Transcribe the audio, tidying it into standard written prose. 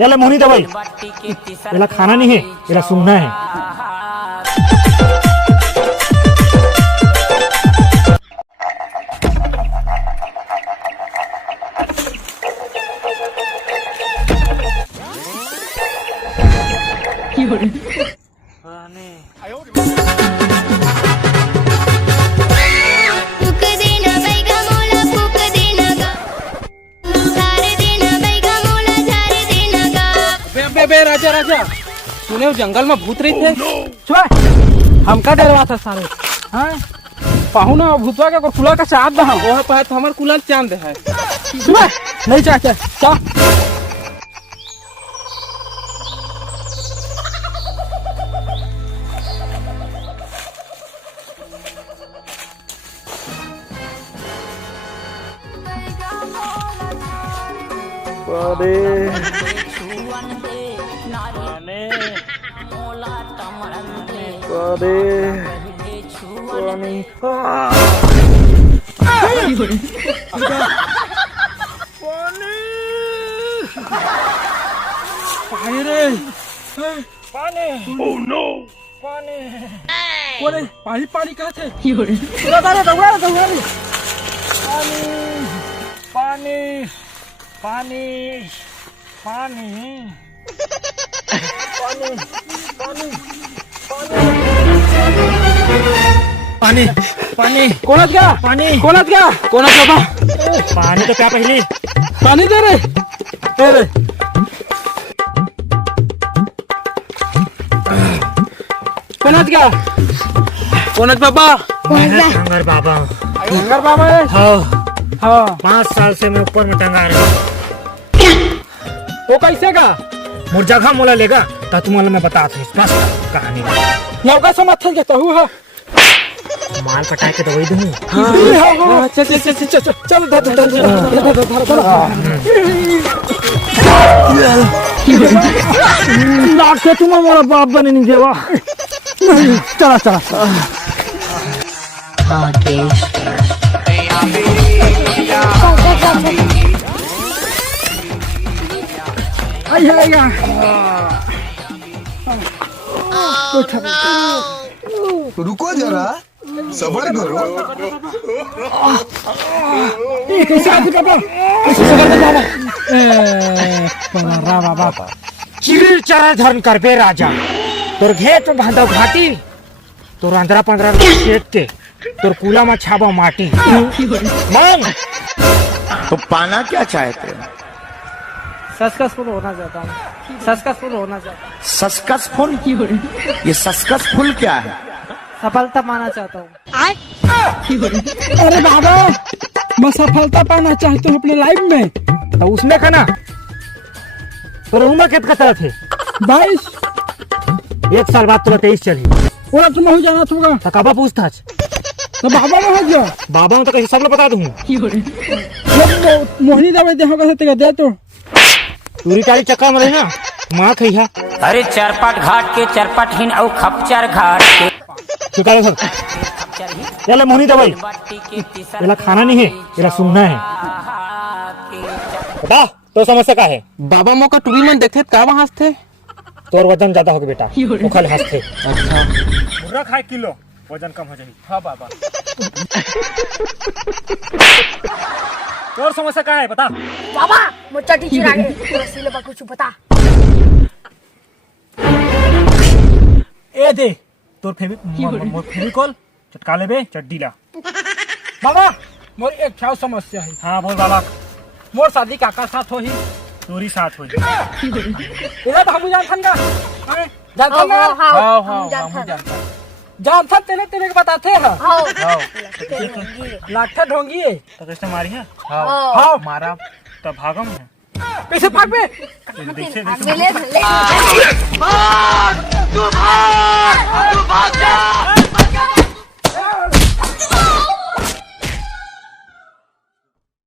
याला मोहनी दवाई याला खाना नहीं है, याला सूंघना है। राजा राजा सुने जंगल में भूत रही थे। हमका डरवा था सारे। हाँ पाहू ना भूतवा के कुला का चाँद दहा वो पाए तो हमारे कुला चांद है। नहीं चाचा चा पानी पानी कहाँ थे? पानी पानी पानी पानी पानी कोणात गया पानी कोणात गया कोणात बाबा पानी तो क्या पहले पानी दे रे कोणात गया कोणात बाबा टंगर बाबा टंगर बाबा है हाँ हाँ 5 साल से मैं ऊपर में टंगा रहा हूँ। वो कैसे का मोर जगह मोला लेगा तो तुम्हारा मैं बता दूँ बस कहानी नौका से मत जाता हूँ। हाँ माल पटा के दवाई दूँ। चल चल चल चल चल डॉक्टर तुम हमारा बाप बने नहीं देवा। चला चला रुको जरा सबर करो। चिल चरा धर्म कर बे राजा तोर घे तो बांधा घाटी तोर 15 खेत के तोर कुला में छाबा माटी मांग तो पाना क्या चाहते हो? सक्सेसफुल होना चाहता हूँ। सक्सेसफुल होना चाहता हूँ। सस्कसफुल ये सस्कसफुल क्या है? सफलता पाना चाहता हूँ। अरे बाबा मैं सफलता पाना चाहता हूँ अपने लाइफ में। तो उसमें खाना तो उम्र कितना तरह थे 22 1 साल बाद तुम्हें 23 चली पूरा तुम हो जाना होगा तो काबा पूछताछ तो बाबा में हो गया बाबा तो कैसे सब लोग बता दूँ मोहनी दवाई दे होगा तो दे तो पूरी चाली चक्का में ना माँ खई है। अरे चरपट घाट के चरपट हिन और खपचर घाट के चुका सब याला मोहनी दवाई याला खाना नहीं है, याला सूंघना है। बता तो समस्या का है? बाबा मौका टूबी में देखे का वहां थे तोर वजन ज्यादा हो गया बेटा वो खाली हंसते। अच्छा बुर्रा खाए किलो वजन कम हो जाएगी। हाँ बाबा तोर समस्या का है बता? बाबा मोचा टीचर आ गए रसीले बा कुछ बता। ए दे तोर फेविकॉल चटका ले बे चड्डी ला। बाबा मोर एक छाव समस्या है। हाँ बोल बाबा। मोर शादी काका साथ हो ही तोरी साथ हो इधर तो हम जानथन का जानथन ना। हाँ हाँ जानथन तेरे तेरे के बताते हैं। हाँ लाठा ढोंगी है तो कैसे मारी है? हाँ मारा तो भागम है कैसे भाग पे देखिए ले तू भाग जा